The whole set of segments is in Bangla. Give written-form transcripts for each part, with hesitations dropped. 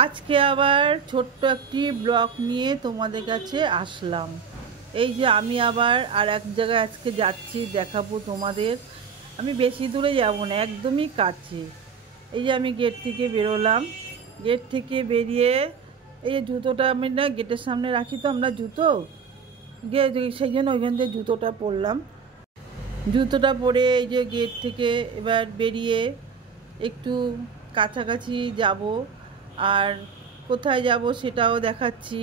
আজকে আবার ছোট্ট একটি ব্লগ নিয়ে তোমাদের কাছে আসলাম। এই যে আমি আবার আর এক জায়গায় আজকে যাচ্ছি, দেখাবো তোমাদের। আমি বেশি দূরে যাব না, একদমই কাছে। এই যে আমি গেট থেকে বেরোলাম, গেট থেকে বেরিয়ে এই যে জুতোটা আমি না গেটের সামনে রাখি, তো আমরা জুতো সেই জন্য ওইখান থেকে জুতোটা পরলাম। জুতোটা পরে এই যে গেট থেকে এবার বেরিয়ে একটু কাছাকাছি যাব, আর কোথায় যাব সেটাও দেখাচ্ছি।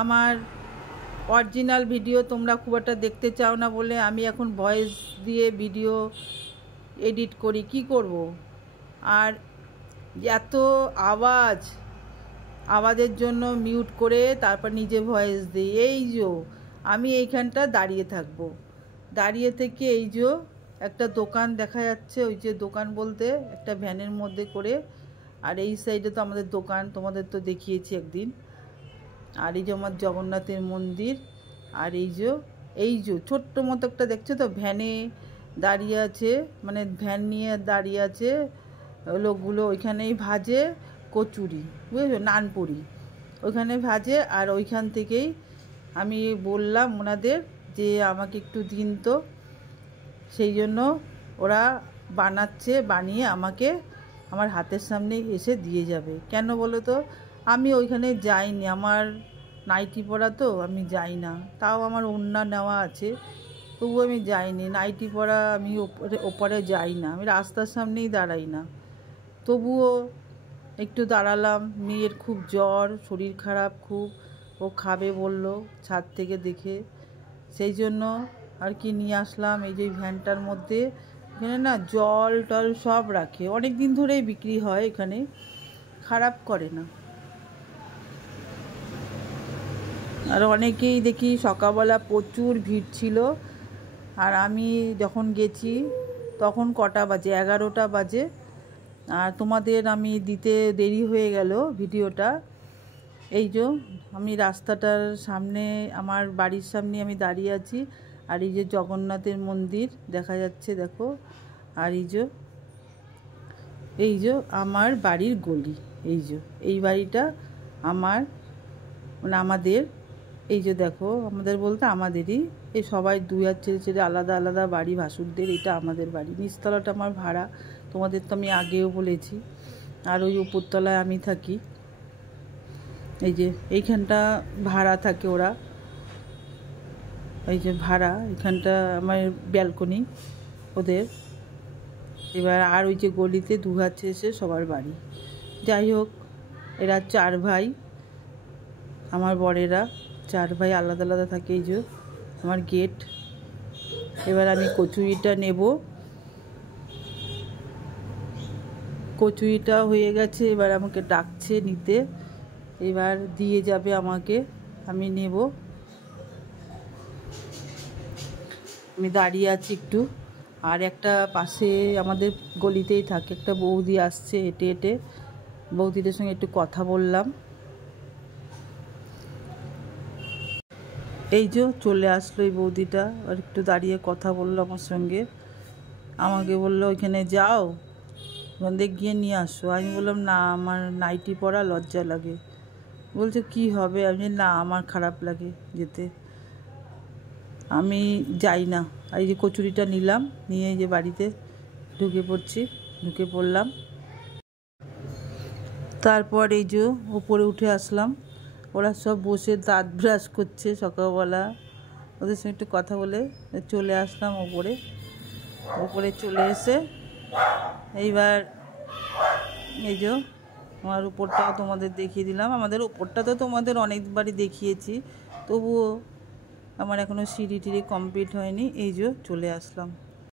আমার অরিজিনাল ভিডিও তোমরা খুব একটা দেখতে চাও না বলে আমি এখন ভয়েস দিয়ে ভিডিও এডিট করি, কি করব। আর এত আওয়াজের জন্য মিউট করে তারপর নিজে ভয়েস দিই। এই যে আমি এইখানটা দাঁড়িয়ে থাকবো, দাঁড়িয়ে থেকে এই যে একটা দোকান দেখা যাচ্ছে, ওই যে দোকান বলতে একটা ভ্যানের মধ্যে করে। আর এই সাইডে তো আমাদের দোকান, তোমাদের তো দেখিয়েছি একদিন। আর এই যে আমার জগন্নাথের মন্দির। আর এই যে ছোট্ট মতো একটা দেখছো তো ভ্যানে দাঁড়িয়ে আছে, মানে ভ্যান নিয়ে দাঁড়িয়ে আছে লোকগুলো। ওইখানেই ভাজে কচুরি, বুঝেছো, নানপুরি ওইখানে ভাজে। আর ওইখান থেকেই আমি বললাম ওনাদের যে আমাকে একটু দিন তো, সেই জন্য ওরা বানাচ্ছে, বানিয়ে আমাকে আমার হাতের সামনে এসে দিয়ে যাবে। কেন বলো তো, আমি ওইখানে যাইনি, আমার নাইটি পরা তো আমি যাই না। তাও আমার ওড়না নেওয়া আছে, তবুও আমি যাইনি। নাইটি পরা আমি ওপরে যাই না, আমি রাস্তার সামনেই দাঁড়াই না। তবুও একটু দাঁড়ালাম। মেয়ের খুব জ্বর, শরীর খারাপ খুব, ও খাবে বললো ছাদ থেকে দেখে, সেই জন্য আর কি নিয়ে আসলাম। এই যে ভ্যানটার মধ্যে এখানে না জল টল সব রাখে, অনেক দিন ধরেই বিক্রি হয় এখানে, খারাপ করে না। আর অনেকেই দেখি সকালবেলা প্রচুর ভিড় ছিল। আর আমি যখন গেছি তখন কটা বাজে, 11টা বাজে। আর তোমাদের আমি দিতে দেরি হয়ে গেল ভিডিওটা। এই যে আমি রাস্তাটার সামনে, আমার বাড়ির সামনে আমি দাঁড়িয়ে আছি। আর এই যে জগন্নাথের মন্দির দেখা যাচ্ছে, দেখো। আর এই যে আমার বাড়ির গলি, এই বাড়িটা আমার, মানে আমাদের। এই যে দেখো, আমাদের বলতে আমাদেরই, এই সবাই দুই আর ছেড়ে ছেড়ে আলাদা আলাদা বাড়ি ভাসুরদের। এটা আমাদের বাড়ি, নিচতলাটা আমার ভাড়া, তোমাদের তো আমি আগেও বলেছি। আর ওই উপরতলায় আমি থাকি। এই যে এইখানটা ভাড়া থাকে ওরা, এই যে ভাড়া, এখানটা আমার ব্যালকনি ওদের। এবার আর ওই যে গলিতে দু হাত শেষে সবার বাড়ি। যাই হোক, এরা 4 ভাই, আমার বরেরা 4 ভাই আলাদা আলাদা থাকে। এই যে আমার গেট। এবার আমি কচুরিটা নেব, কচুরিটা হয়ে গেছে, এবার আমাকে ডাকছে নিতে, এবার দিয়ে যাবে আমাকে, আমি নেব। আমি দাঁড়িয়ে আছি একটু। আর একটা পাশে আমাদের গলিতেই থাকে একটা বৌদি, আসছে হেঁটে হেঁটে, বৌদিদের সঙ্গে একটু কথা বললাম। এই যে চলে আসলো এই বৌদিটা, আর একটু দাঁড়িয়ে কথা বললো আমার সঙ্গে। আমাকে বললো ওইখানে যাও, ওখান থেকে গিয়ে নিয়ে আসো। আমি বললাম না, আমার নাইটি পরা লজ্জা লাগে। বলছে কি হবে, আমি না আমার খারাপ লাগে যেতে, আমি যাই না। আর এই যে কচুরিটা নিলাম, নিয়ে এই যে বাড়িতে ঢুকে পড়লাম। তারপর এই যে উপরে উঠে আসলাম, ওরা সব বসে দাঁত ব্রাশ করছে সকালবেলা, ওদের সঙ্গে একটু কথা বলে চলে আসলাম উপরে চলে এসে এইবার এই যে আমার উপরটাও তোমাদের দেখিয়ে দিলাম। আমাদের উপরটা তো তোমাদের অনেকবারই দেখিয়েছি, তবুও আমার এখনও সিঁড়ি টিড়ি কমপ্লিট হয়নি। এই যে চলে আসলাম।